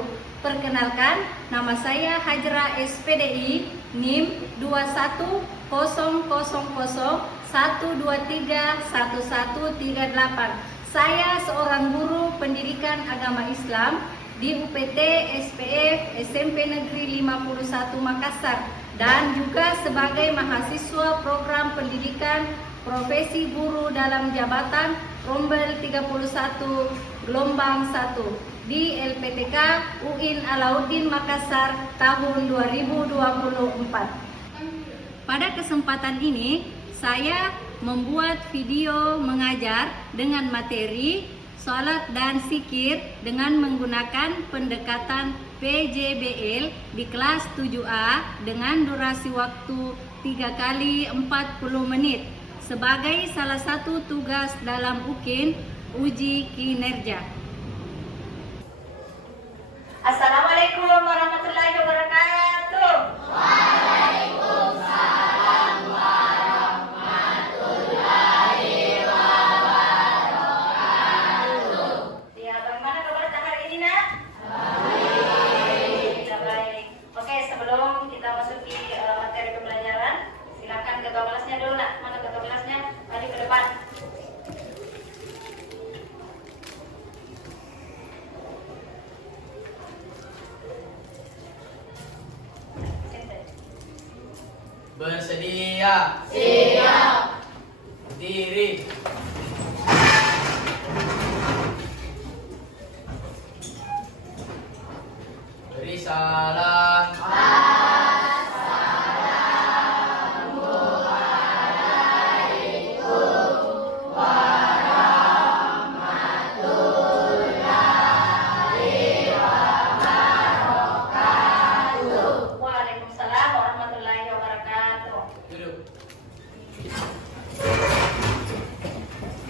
wabarakatuh. Perkenalkan, nama saya Hajra SPDI, NIM 210012311138. Saya seorang guru pendidikan agama Islam di UPT SPF SMP Negeri 51 Makassar dan juga sebagai mahasiswa program pendidikan profesi guru dalam jabatan Rombel 31 gelombang 1 di LPTK UIN Alauddin Makassar tahun 2024. Pada kesempatan ini saya membuat video mengajar dengan materi salat dan zikir dengan menggunakan pendekatan PJBL di kelas 7A dengan durasi waktu 3 kali 40 menit sebagai salah satu tugas dalam UKIN uji kinerja. Assalamualaikum warahmatullahi wabarakatuh. Waalaikumsalam warahmatullahi wabarakatuh. Ya, bagaimana kabar hari ini, Nak? Baik. Tidak baik. Oke, sebelum kita masuki materi pembelajaran, silakan ketua kelasnya dulu, Nak. Mana ketua kelasnya? Maju ke depan. Bersedia. Siap. Diri. Beri salam. Waalaikumsalam warahmatullahi wabarakatuh. Duduk.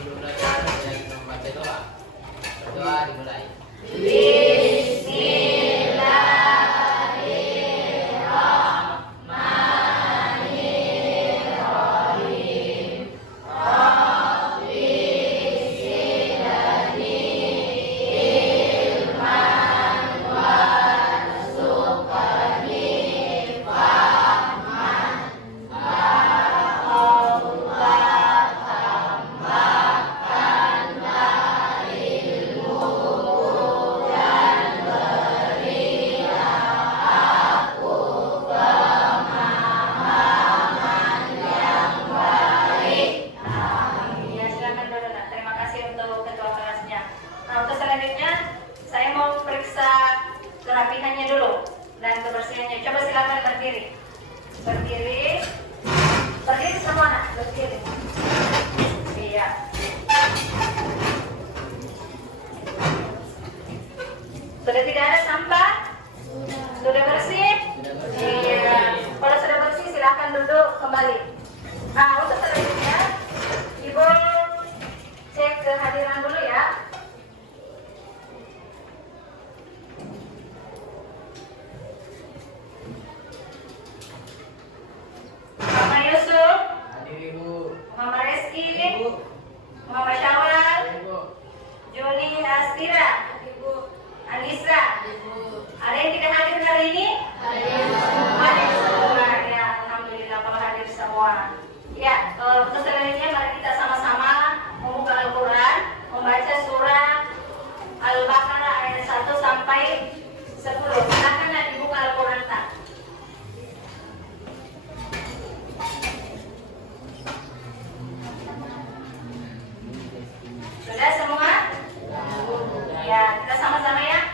Duduk belajar dan membaca doa. Berdoa dimulai. Ya, silakan dulu, Nak. Terima kasih untuk ketua kelasnya. Nah, untuk selanjutnya saya mau periksa kerapihannya dulu dan kebersihannya. Coba silakan berdiri. Berdiri. Berdiri semua, Nak. Berdiri. Iya. Sudah tidak ada sampah? Sudah bersih? Iya. Kalau sudah bersih silakan duduk kembali. Nah, untuk selanjutnya Ibu cek kehadiran dulu ya. Muhammad Yusuf, Hadir Ibu. Muhammad Reski, Ibu. Muhammad Syawal, Ibu. Joni Astira, Anissa. Ada yang tidak hadir hari ini? Hadir semua. Ya, alhamdulillah kalau hadir semua. Ya, untuk selanjutnya mari kita sama-sama membuka Al-Quran, membaca surah Al-Baqarah ayat 1 sampai 10. Silakan Nak, dibuka Al-Quran, Nak. Sudah semua? Ya, kita sama-sama ya.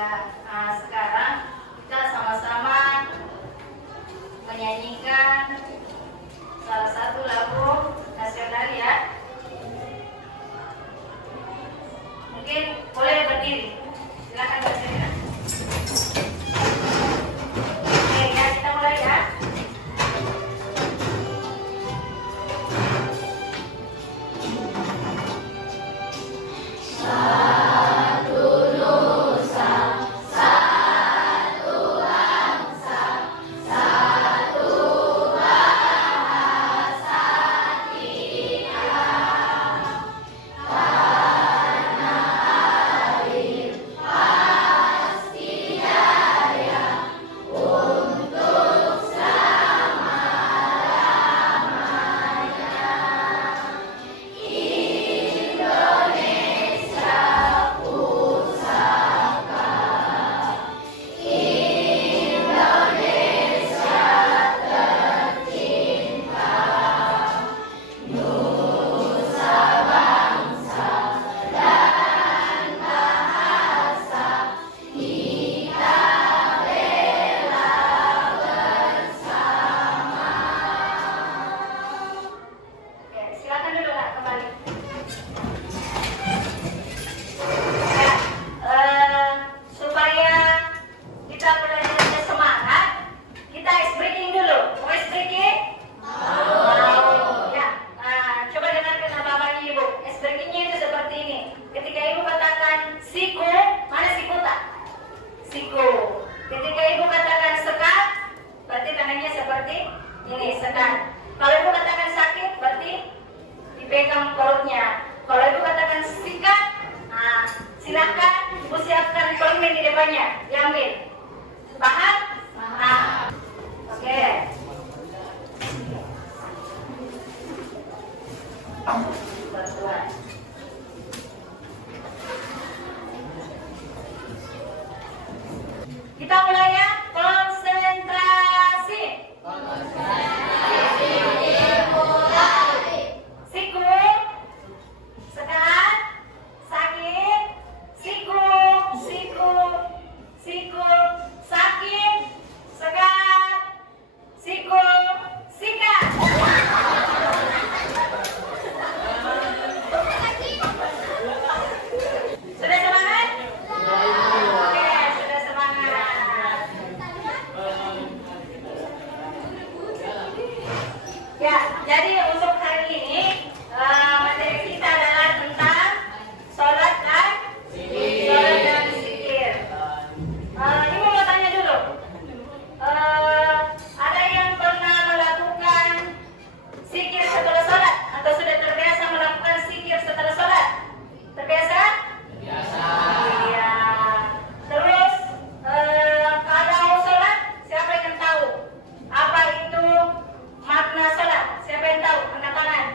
Ya, nah, sekarang kita sama-sama menyanyikan salah satu lagu nasional ya. Mungkin boleh berdiri. Silakan bersedia. Oke, ya kita mulai ya. Oke, silakan dulu Kak, kembali. Ya, supaya kita belajarnya semangat, kita ice breaking dulu. Mau ice breaking? Mau. Ya, coba dengarkan sama Bapak Ibu. Ice breakingnya itu seperti ini. Ketika Ibu katakan siku, mana siku tak? Siku. Ketika Ibu katakan sekat, berarti tangannya seperti ini, sekat. Kalau Ibu katakan sakit, berarti dipegang perutnya. Kalau Ibu katakan sikat, nah, silakan Ibu siapkan permen di depannya, diambil. Paham? Paham. Oke. Bantuan. Kita mulai ya, konsentrasi. Siku, sekat, sakit, siku, siku, siku, sakit, sekat, siku, sikat. Sudah semangat? Oke, sudah semangat. Ya, jadi untuk hari ini materi kita adalah tentang sholat dan zikir. Ibu mau tanya dulu, ada yang pernah melakukan zikir setelah sholat atau sudah terbiasa melakukan zikir setelah sholat? Terbiasa? Biasa. Iya. Terus kalau sholat, siapa yang tahu apa itu makna sholat? Siapa yang tahu? Angkat tangan.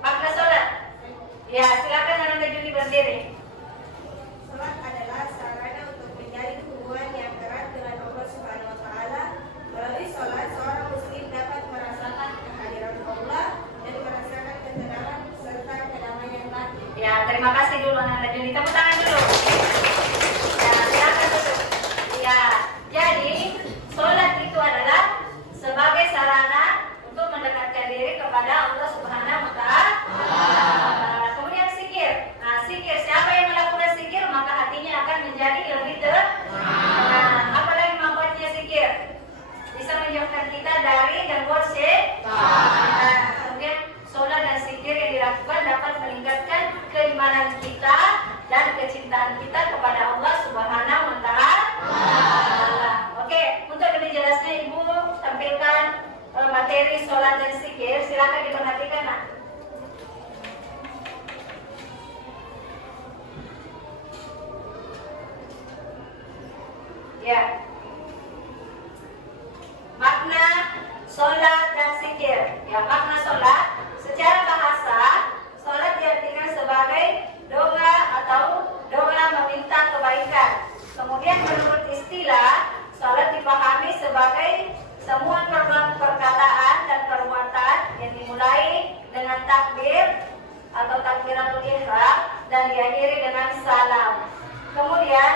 Makna sholat? Ya, silakan Anda Juni berdiri. Salat adalah sarana untuk menjalin hubungan yang erat dengan Allah Subhanahu wa taala. Melalui salat, seorang muslim dapat merasakan kehadiran Allah dan merasakan ketenangan serta kedamaian batin. Ya, terima kasih dulu Anda Juni. Tepuk tangan dulu. Ya, silakan duduk. Ya, jadi sholat itu adalah sebagai sarana untuk mendekatkan diri kepada Allah Subhanahu wa taala. Kemudian zikir. Nah, zikir, siapa yang melakukan zikir maka hatinya akan menjadi lebih tenang. Apalagi manfaatnya zikir? Bisa menjauhkan kita dari gangguan setan. Kemudian sholat dan zikir yang dilakukan dapat meningkatkan keimanan kita dan kecintaan kita kepada Allah Subhanahu wa taala. Oke, untuk lebih jelasnya Ibu tampilkan materi sholat dan zikir. Silakan diperhatikan, Nak. Ya. Makna sholat dan zikir. Ya, makna sholat secara bahasa, sholat diartikan sebagai doa atau doa meminta kebaikan. Kemudian menurut istilah, sholat dipahami sebagai semua perkataan dan perbuatan yang dimulai dengan takbir atau takbiratul ihram dan diakhiri dengan salam. Kemudian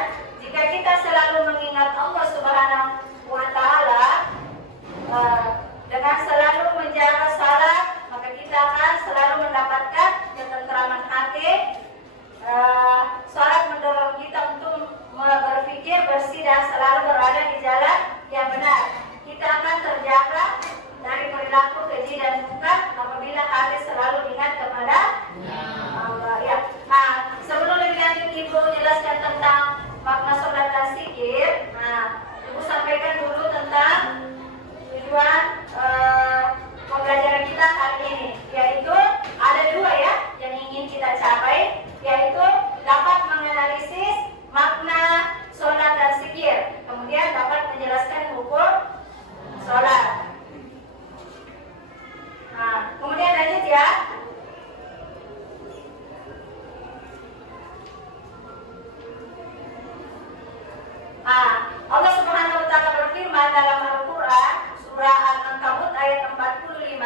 Allah Subhanahu wa taala berfirman dalam Al-Qur'an surah Al-Ankabut ayat 45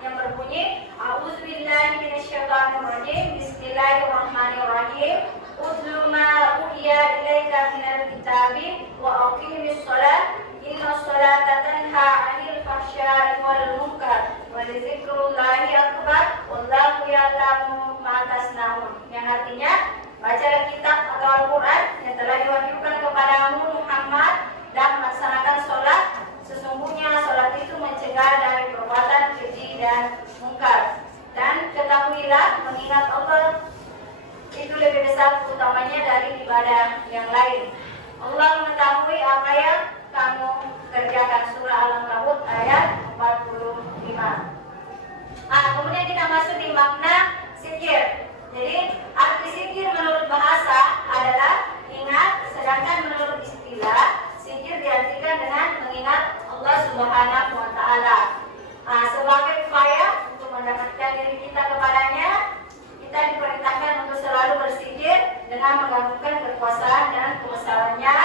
yang berbunyi A'udzubillahi minasyaitonirrajim Bismillahirrahmanirrahim Utlu ma uhiya ilaika minal kitabi wa aqimis shalah inna sholata tanha 'anil fahsya'i wal munkar wa dzikrullahi akbar wallahu ya'lamu ma tasnaun, yang artinya bacalah kitab atau Al-Quran yang telah diwajibkan kepadamu Muhammad dan melaksanakan sholat. Sesungguhnya sholat itu mencegah dari perbuatan keji dan mungkar. Dan ketahuilah mengingat Allah itu lebih besar utamanya dari ibadah yang lain. Allah mengetahui apa yang kamu kerjakan. Surah Al-Ankabut ayat 45. Kemudian kita masuk di makna zikir. Jadi arti zikir menurut bahasa adalah ingat, sedangkan menurut istilah zikir diartikan dengan mengingat Allah Subhanahu wa taala. Sebagai upaya untuk mendekatkan diri kita kepadanya, kita diperintahkan untuk selalu berzikir dengan menggabungkan kekuasaan dan kebesarannya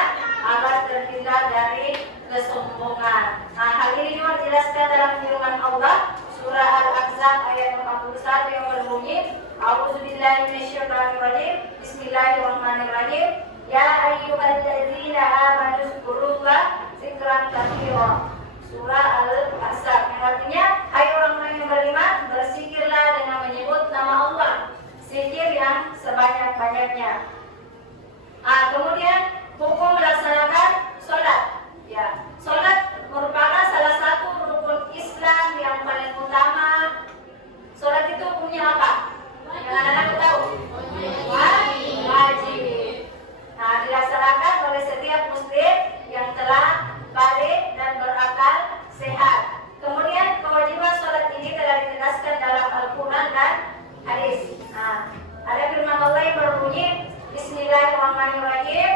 agar terhindar dari kesombongan. Hal ini juga dijelaskan dalam firman Allah surah Al-Ahzab ayat 41 yang berbunyi A'udzubillahi minasyaitonirrajim Bismillahirrahmanirrahim Ya ayyuhalladzina amanu dzkurullah dzikran katsira. Surah Al-Ahzab yang artinya hai orang-orang yang beriman, berzikirlah dengan menyebut nama Allah, zikir yang sebanyak-banyaknya. Kemudian hukum melaksanakan sholat. Ya, sholat merupakan salah satu rukun Islam yang paling utama. Sholat itu hukumnya apa? Yang anak-anak tahu? Wajib. Dilaksanakan oleh setiap muslim yang telah balik dan berakal sehat. Kemudian kewajiban sholat ini telah ditegaskan dalam Al-Quran dan hadis. Ada firman Allah yang berbunyi Bismillahirrahmanirrahim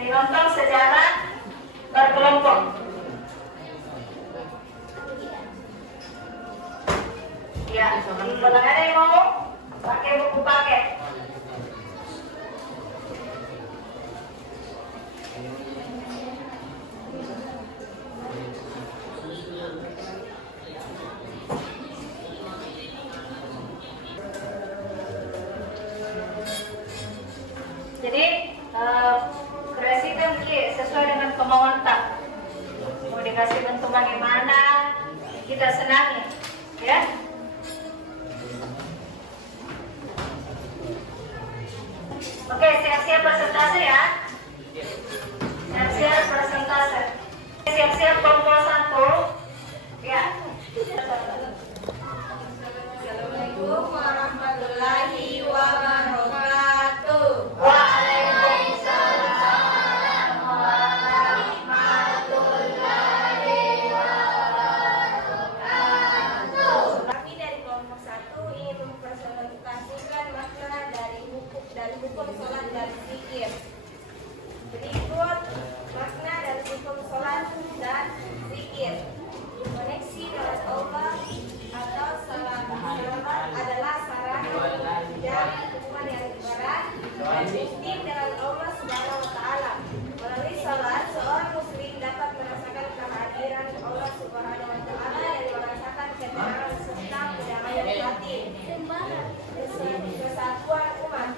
Yang dinonton secara berkelompok. Ya, kalau ada yang mau pakai buku paket. Jadi kreasi kan sesuai dengan kemauan tak. Mau dikasih bentuk bagaimana kita senangi, ya. Oke, siap-siap presentasi ya. Siap-siap presentasi. Siap-siap kelompok 1. Ya. Assalamualaikum warahmatullahi wabarakatuh. Waalaikumsalam warahmatullahi wabarakatuh. Kami dari kelompok 1 ingin mempresentasikan makna dari hukum sholat dan zikir. Berikut makna dari hukum sholat dan zikir. Koneksi dengan Allah atau salat adalah sarana dari hubungan yang ibarat dan intim dengan Allah Subhanahu wa Ta'ala. Melalui salat, seorang muslim dapat merasakan kehadiran Allah Subhanahu wa Ta'ala dan merasakan ketenangan serta kedamaian batin. Kesatuan umat.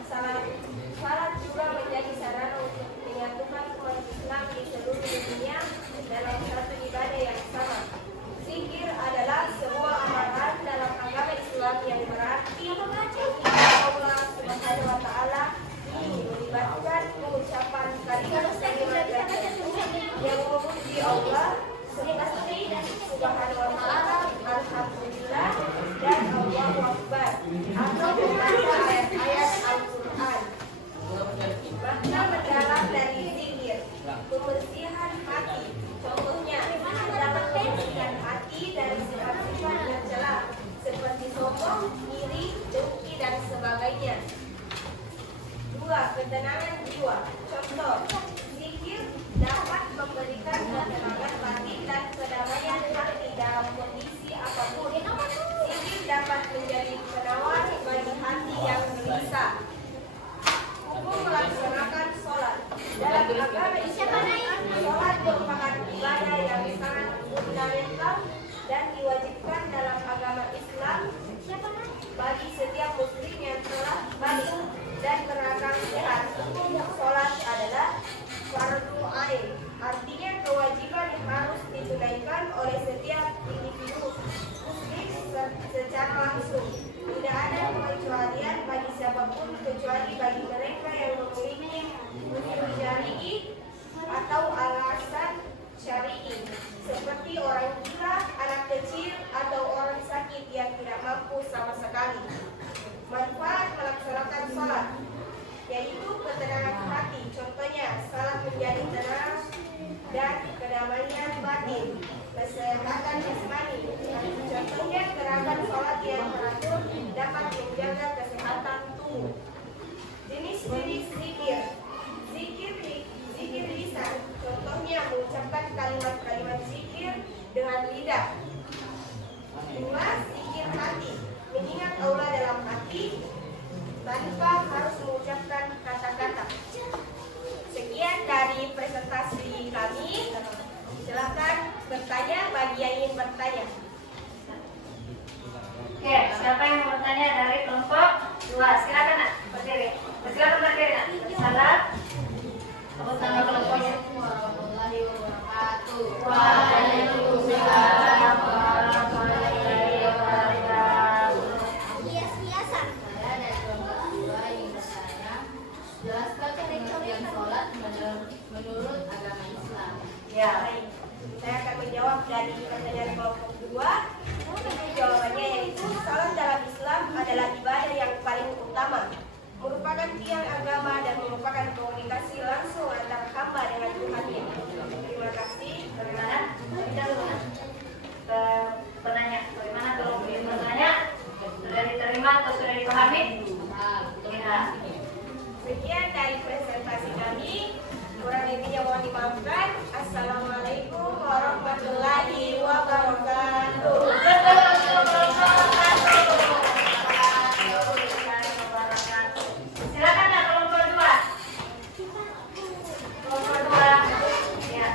Salat juga menjadi sarana untuk menyatukan umat Islam di seluruh dunia dalam satu ibadah yang sama. Zikir adalah sebuah amalan dalam agama Islam yang berarti Allah Subhanahu wa Ta'ala melibatkan pengucapan kalimat-kalimat yang memuji Allah seperti Subhanahu wa Ta'ala, Alhamdulillah, dan Allahu Akbar, atau membaca ayat-ayat Al-Quran. Makna mendalam dari zikir, pembersihan hati. Contohnya, dapat membersihkan hati dari sifat-sifat tercela seperti sombong, iri, dengki, dan sebagainya. 2. Ketenangan jiwa. Contoh, zikir dapat memberikan ketenangan batin dan kedamaian hati dalam kondisi apapun. Zikir dapat menjadi penawar bagi hati yang gelisah. Hukum melaksanakan sholat. Dalam agama Islam, sholat merupakan ibadah yang sangat fundamental dan diwajibkan dalam agama Islam bagi setiap muslim yang telah balik dan berakal sehat. Hukum sholat adalah fardu ain, artinya kewajiban yang harus ditunaikan oleh setiap individu muslim secara langsung. Tidak ada pengecualian bagi siapapun kecuali bagi mereka yang memiliki unsur syar'i atau alasan syar'i, seperti orang gila, anak kecil, atau orang sakit yang tidak mampu sama sekali. Manfaat melaksanakan salat, yaitu ketenangan hati. Contohnya, salat menjadi tenang dan kedamaian batin. Kesehatan jasmani, contohnya gerakan salat yang teratur dapat menjaga kesehatan tubuh. Jenis-jenis zikir. Zikir lisan, contohnya mengucapkan kalimat-kalimat zikir dengan lidah. 2. Zikir hati, mengingat Allah dalam hati tanpa harus mengucapkan kata-kata. Sekian dari presentasi kami. Silakan bertanya bagi yang ingin bertanya. Oke, siapa yang mau bertanya dari kelompok 2? Silakan nak, berdiri. Silakan berdiri nak. Salam. Tepuk tangan kelompoknya. Warahmatullahi wabarakatuh. Waalaikumsalam warahmatullahi wabarakatuh. Biasa-biasa. Saya dari kelompok 2 ingin bertanya, jelaskan pengertian sholat menurut agama Islam. Ya. Baik, saya akan menjawab dari pertanyaan kelompok 2. Jawabannya yaitu salat dalam Islam adalah ibadah yang paling utama, merupakan tiang agama dan merupakan komunikasi langsung antara hamba dengan Tuhannya. Terima kasih. Bagaimana? Kita dulu nak. Penanya, bagaimana kalau ingin bertanya? Sudah diterima atau sudah dipahami? Ya. Sekian dari presentasi kami. Kurang lebih Mohon dimaafkan. Assalamualaikum warahmatullahi wabarakatuh. Silakan ya kelompok dua. Kelompok dua. Ya.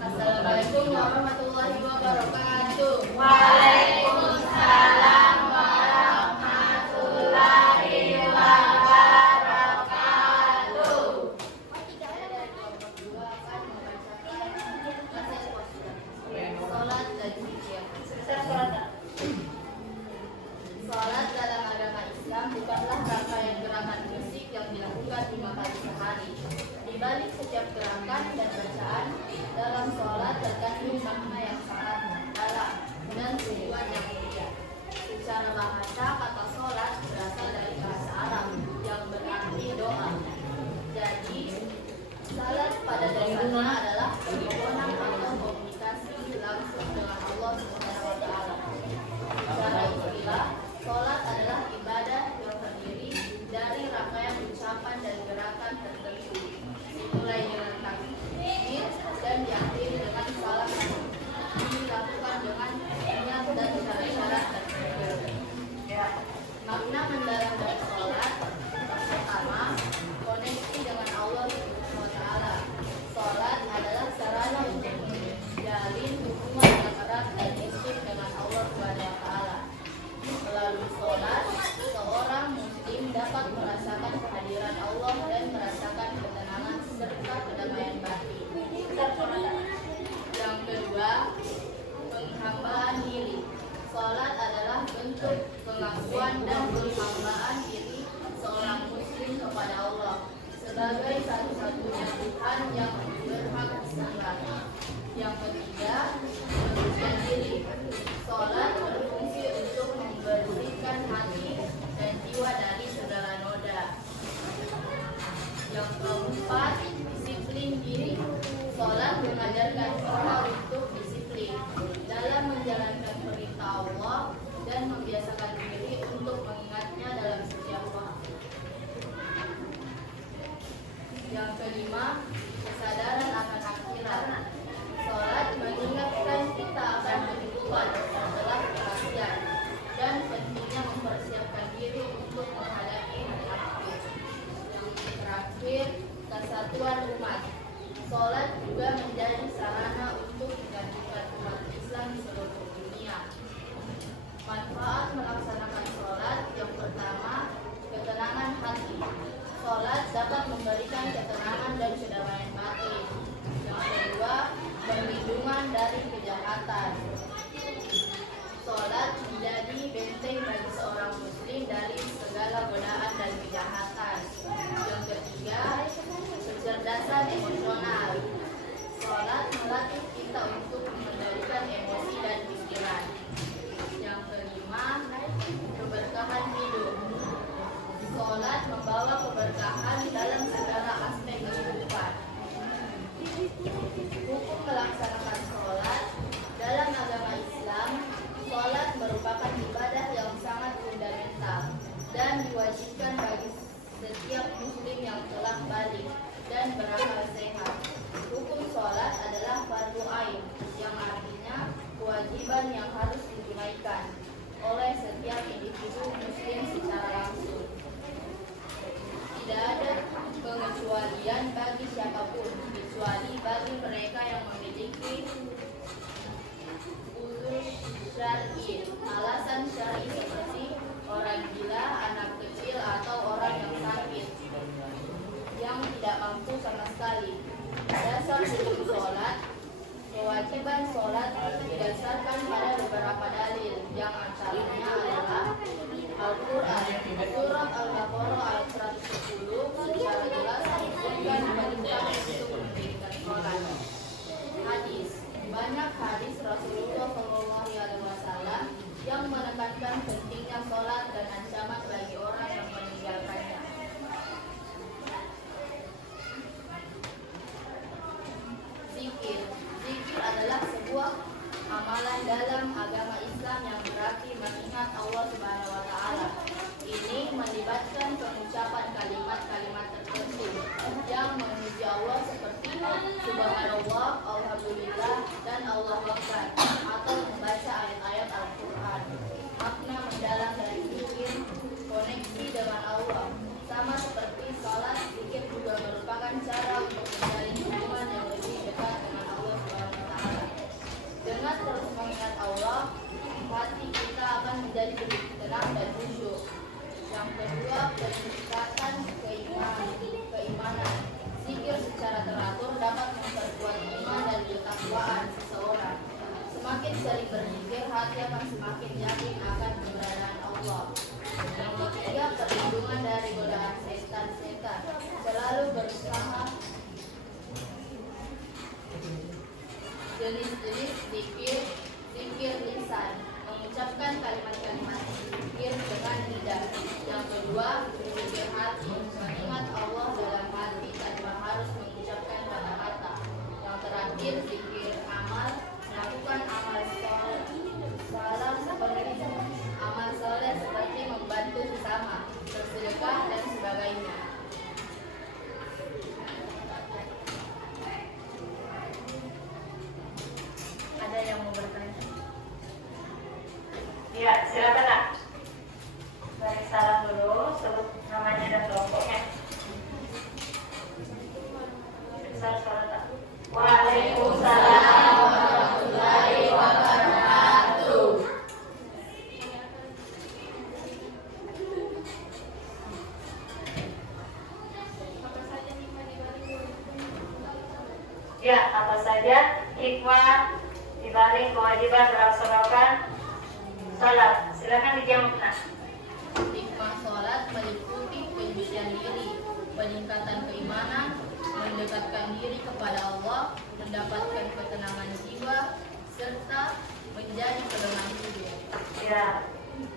Assalamualaikum warahmatullahi wabarakatuh. Waalaikumsalam warahmatullahi wabarakatuh. Salat dan zikir. Selesai sholat. Salat dalam agama Islam bukanlah rangkaian gerakan fisik yang dilakukan 5 kali sehari. Di balik setiap gerakan dan bacaan dalam salat terkandung makna yang sangat dalam dan tujuan yang mulia. Secara bahasa, kata salat berasal dari bahasa Arab yang berarti doa. Jadi, salat pada dasarnya adalah permohonan atau komunikasi langsung dengan Allah Subhanahu wa taala. Secara istilah, salat adalah ibadah yang terdiri dari rangkaian ucapan dan gerakan tertentu, dimulai dengan takbir dan diakhiri dengan salam. Dilakukan dengan niat dan syarat-syarat tertentu. Makna mendalam dari salat pertama, koneksi dengan Allah Subhanahu wa taala. Salat adalah sarana untuk menjalin hubungan yang erat dan intim dengan Allah Subhanahu wa taala. Melalui salat, seorang muslim dapat merasakan kehadiran Allah dan merasakan ketenangan serta kedamaian batin. Yang kedua, penghambaan diri. Salat adalah bentuk pengakuan dan penghambaan diri seorang muslim kepada Allah sebagai satu-satunya Tuhan yang berhak disembah. Yang ketiga, pensucian diri. Salat berfungsi untuk membersihkan hati dan jiwa dari segala noda. Yang keempat, disiplin diri. Salat mengajarkan kita untuk disiplin dalam menjalankan perintah Allah dan membiasakan diri untuk mengingatnya dalam setiap waktu. Yang kelima, kesadaran akan akhirat. Salat mengingatkan kita akan kehidupan setelah kematian dan pentingnya mempersiapkan diri untuk menghadapi hari akhir. Yang terakhir, kesatuan umat. Salat juga menjadi sarana untuk menyatukan umat Islam di seluruh dunia. Manfaat melaksanakan salat: yang pertama, ketenangan hati. Salat dapat memberikan ketenangan dan kedamaian batin. Yang kedua, perlindungan dari kejahatan. Salat menjadi benteng bagi seorang muslim dari segala godaan dan kejahatan. Yang ketiga, kecerdasan emosional. Salat melatih kita untuk mengendalikan emosi dan pikiran. Yang kelima, keberkahan hidup. Salat membawa keberkahan dalam segala aspek kehidupan. Hukum melaksanakan salat dalam agama Islam. Salat merupakan ibadah yang sangat fundamental dan diwajibkan bagi setiap muslim yang telah balik dan berakal sehat. Hukum salat adalah fardu ain, yang artinya kewajiban yang harus ditunaikan oleh setiap individu muslim secara langsung. Tidak ada pengecualian bagi siapapun, kecuali bagi mereka yang memiliki uzur syar'i, alasan syar'i seperti orang gila, anak kecil, atau orang yang sakit yang tidak mampu sama sekali. Dasar hukum salat. Kewajiban salat didasarkan pada beberapa dalil, yang antaranya adalah Al-Quran. Surat Al-Baqarah ayat 110 secara jelas menyebutkan berarti mengingat Allah Subhanahu wa taala. Ini melibatkan pengucapan kalimat-kalimat tertentu yang memuji Allah seperti subhanallah, alhamdulillah, dan Allahu akbar, atau membaca ayat-ayat Al-Qur'an. Makna mendalam dari zikir koneksi dengan Allah. Sama seperti salat, zikir juga merupakan cara untuk menjalin hubungan yang lebih dekat dengan Allah Subhanahu wa taala. Dengan terus mengingat Allah, hati kita akan menjadi lebih tenang dan khusyuk. Yang kedua, peningkatan keimanan. Zikir secara teratur dapat memperkuat iman dan ketakwaan seseorang. Semakin sering berzikir, hati akan semakin yakin akan keberadaan Allah. Yang ketiga, perlindungan dari godaan setan-setan. Selalu berusaha jenis-jenis zikir lisan, mengucapkan kalimat-kalimat zikir dengan lidah. Yang kedua, zikir hati, mengingat Allah dalam hati tanpa harus mengucapkan kata-kata. Yang terakhir, zikir amal, melakukan amal soleh seperti membantu sesama, bersedekah dan sebagainya. Ada yang mau bertanya? Ya, silakan Nak. Beri salam dulu, sebut namanya dan kelompoknya. Salam. Waalaikumsalam warahmatullahi wabarakatuh. Ya, apa saja hikmah dibalik kewajiban melaksanakan salat? Silakan dijawab, Nak. Hikmah sholat meliputi penyucian diri, peningkatan keimanan, mendekatkan diri kepada Allah, mendapatkan ketenangan jiwa, serta menjadi pedoman hidup. Ya,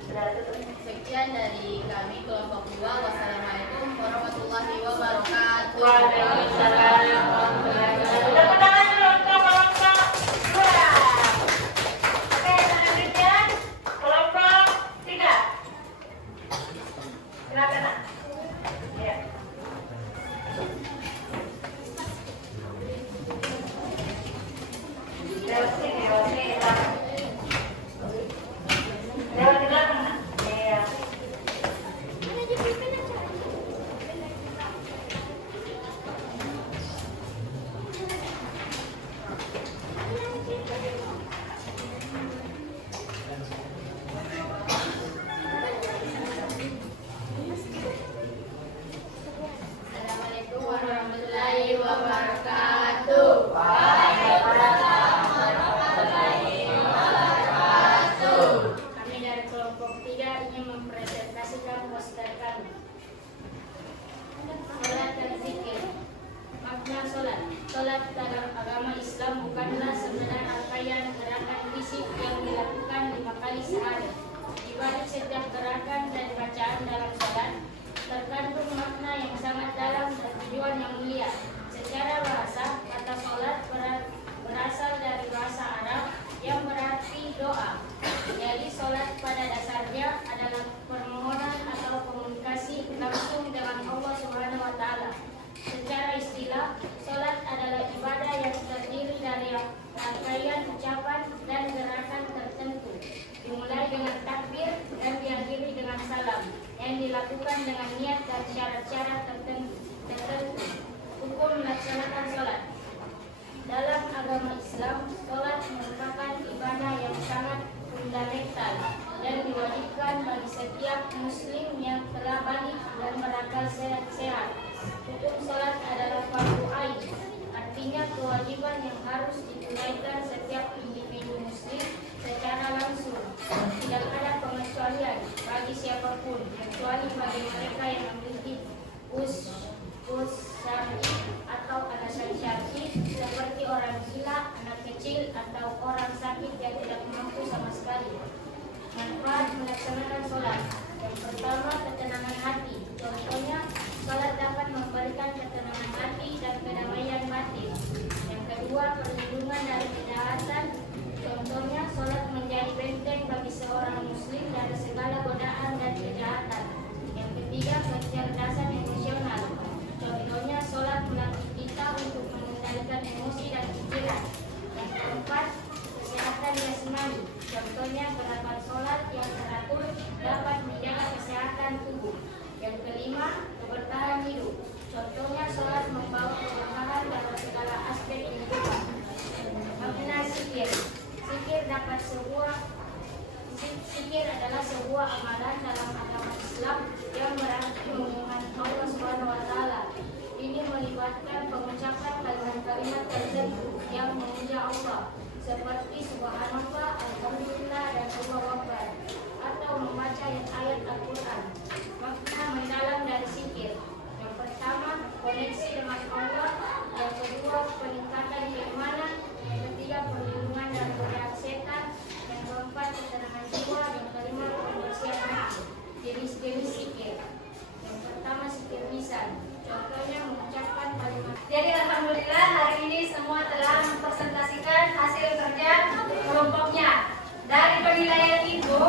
sudah tutup. Sekian dari kami kelompok 2. Wassalamualaikum warahmatullahi wabarakatuh. Waalaikumsalam warahmatullahi wabarakatuh. Tepuk tangan dulu untuk kelompok 2. Oke, selanjutnya kelompok 3. Silakan, Nak. Ya. Lewat sini, lewat di belakang, Nak. Iya. Assalamualaikum warahmatullahi wabarakatuh. Kami dari kelompok 3 ingin mempresentasikan poster kami. Salat dan zikir. Makna salat. Salat dalam agama Islam bukanlah sebenarnya rangkaian gerakan fisik yang dilakukan 5 kali sehari. Di balik setiap gerakan dan bacaan dalam salat terkandung makna yang sangat dalam dan tujuan yang mulia. Secara bahasa, kata salat berasal dari bahasa Arab yang berarti doa. Jadi salat pada dasarnya adalah permohonan atau komunikasi langsung dengan Allah Subhanahu wa taala. Secara istilah, salat adalah ibadah yang terdiri dari rangkaian ucapan dan gerakan tertentu. Dimulai dengan takbir dan diakhiri dengan salam yang dilakukan dengan niat dan syarat-syarat tertentu. Hukum melaksanakan salat. Dalam agama Islam, salat merupakan ibadah yang sangat fundamental dan diwajibkan bagi setiap muslim yang telah balik dan berakal sehat. Hukum salat adalah fardu ain, artinya kewajiban yang harus ditunaikan setiap individu muslim secara langsung. Tidak ada pengecualian bagi siapapun, kecuali bagi mereka yang memiliki syar'i atau alasan syar'i seperti orang gila, anak kecil, atau orang sakit yang tidak mampu sama sekali. Manfaat melaksanakan sholat. Yang pertama, ketenangan hati. Contohnya, sholat dapat memberikan ketenangan hati dan kedamaian batin. Yang kedua, perlindungan dari kejahatan. Contohnya, sholat menjadi benteng bagi seorang sebuah amalan dalam agama Islam yang berarti mengingat Allah Subhanahu wa taala. Ini melibatkan pengucapan kalimat-kalimat tertentu yang memuja Allah seperti subhanallah, alhamdulillah, dan Allahu akbar, atau membaca ayat-ayat Al-Qur'an. Makna mendalam dari zikir. Yang pertama, koneksi dengan Allah. Yang kedua, peningkatan keimanan. Yang ketiga, perlindungan dari godaan setan. Yang keempat, ketenangan jiwa. Yang kelima, pembersihan hati. Jenis-jenis zikir. Yang pertama, zikir lisan. Contohnya mengucapkan kalimat. Jadi alhamdulillah hari ini semua telah mempresentasikan hasil kerja kelompoknya. Dari penilaian itu,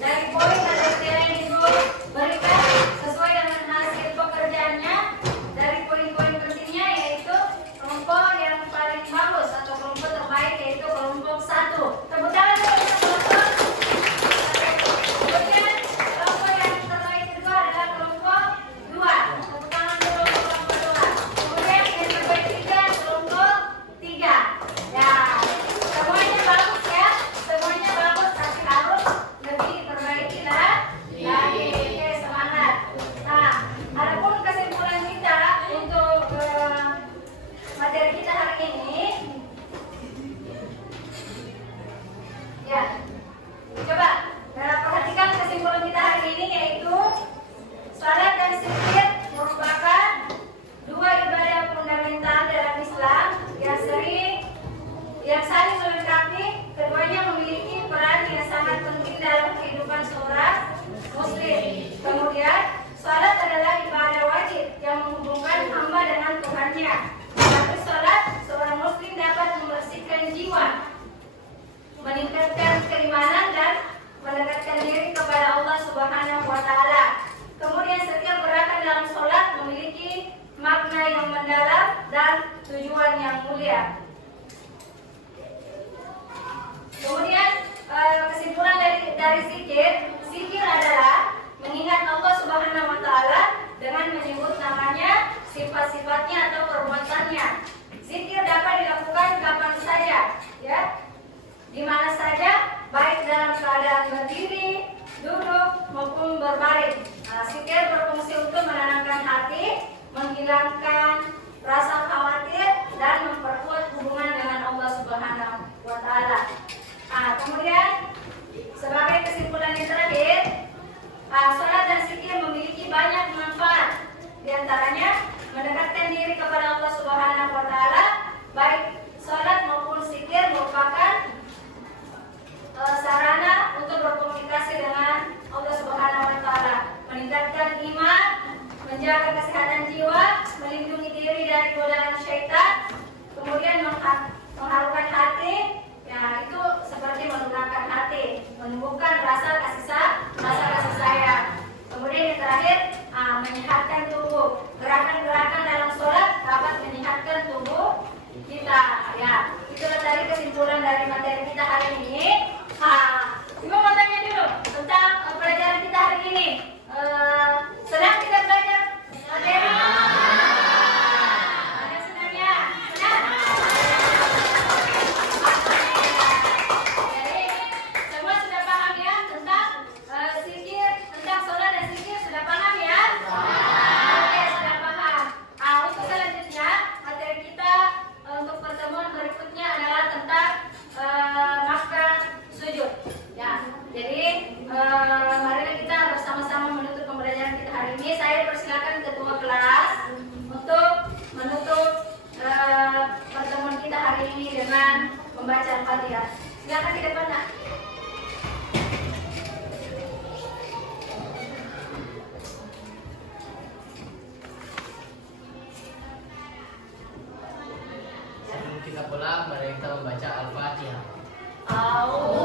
dari poin dan penilaian itu berikan sesuai dengan hasil pekerjaannya. Dari poin-poin pentingnya yaitu kelompok yang paling bagus atau kelompok terbaik yaitu kelompok 1. Tepuk tangan untuk kelompok. Kemudian kelompok yang terbaik kedua adalah kelompok 2. Tepuk tangan untuk kelompok 2. Kemudian yang terbaik ketiga kelompok 3. Ya, semuanya bagus ya, semuanya bagus tapi harus lebih diperbaiki lagi. Oke, semangat. Nah, adapun kesimpulan kita untuk materi kita hari ini, ya, coba perhatikan kesimpulan kita hari ini yaitu salat dan zikir merupakan dua ibadah fundamental dalam Islam yang saling melengkapi. Keduanya memiliki peran yang sangat penting dalam kehidupan seorang muslim. Kemudian, salat adalah ibadah wajib yang menghubungkan hamba dengan Tuhannya. Melalui salat, seorang muslim dapat membersihkan jiwa, meningkatkan keimanan dan mendekatkan diri kepada Allah Subhanahu wa taala. Kemudian setiap gerakan dalam salat memiliki makna yang mendalam dan tujuan yang mulia. Kemudian kesimpulan dari zikir adalah mengingat Allah Subhanahu wa taala dengan menyebut namanya, sifat-sifatnya atau perbuatannya. Zikir dapat dilakukan kapan saja, ya. Di mana saja, baik dalam keadaan berdiri, duduk maupun berbaring. Zikir berfungsi untuk menenangkan hati, menghilangkan rasa khawatir dan memperkuat hubungan dengan Allah Subhanahu wa taala. Kemudian sebagai kesimpulan yang terakhir, salat dan zikir memiliki banyak manfaat. Di antaranya mendekatkan diri kepada Allah Subhanahu wa taala. Baik salat maupun zikir merupakan sarana untuk berkomunikasi dengan Allah Subhanahu wa taala, meningkatkan iman, menjaga kesehatan jiwa, melindungi diri dari godaan syaitan, kemudian mengharukan hati. Ya, itu seperti melunakkan hati, menumbuhkan rasa kasih sayang. Kemudian yang terakhir, menyehatkan tubuh. Gerakan-gerakan dalam sholat dapat menyehatkan tubuh kita. Ya, itulah tadi kesimpulan dari materi kita hari ini. Ibu mau tanya dulu tentang pelajaran kita hari ini. Senang tidak belajar materi? Ada senangnya? Senang? Jadi semua sudah paham ya tentang zikir, tentang sholat dan zikir, sudah paham ya? Oke, sudah paham. Untuk selanjutnya materi kita untuk pertemuan berikutnya adalah tentang makna sujud. Ya, jadi marilah kita bersama-sama menutup pembelajaran kita hari ini. Saya persilakan ketua kelas untuk menutup pertemuan kita hari ini dengan membaca Al-Fatihah. Silakan di depan, Nak. Sebelum kita pulang, mari kita membaca Al-Fatihah. Au